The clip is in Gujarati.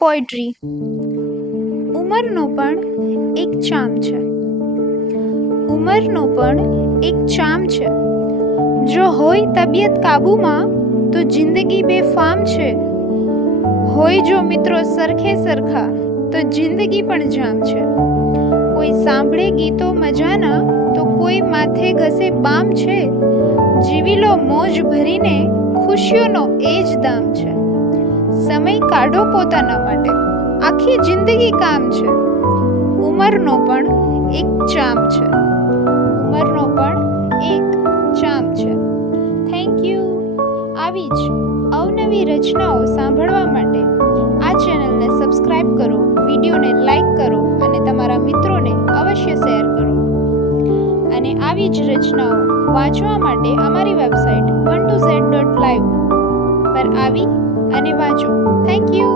પોએટ્રી. ઉંમરનો પણ એક ચામ છે. ઉંમરનો પણ એક ચામ છે. જો હોય તબિયત કાબૂમાં, તો જિંદગી બેફામ છે. હોય જો મિત્રો સરખે સરખા, તો જિંદગી પણ જામ છે. કોઈ સાંભળે ગીતો મજાના, તો કોઈ માથે ઘસે બામ છે. જીવી લો મોજ ભરીને, ખુશીઓનો એ જ દામ છે. સમય કાઢો પોતાના માટે. આખી જિંદગી કામ છે. ઉંમરનો પણ એક ચામ છે. ઉંમરનો પણ એક ચામ છે. થેન્ક યુ આવી જ અવનવી રચનાઓ સાંભળવા માટે આ ચેનલને સબસ્ક્રાઇબ કરો, વિડીયોને લાઈક કરો અને તમારા મિત્રોને અવશ્ય શેર કરો. અને આવી જ રચનાઓ વાંચવા માટે અમારી website one two Z dot live પર આવી અને વાંચો થેન્ક યુ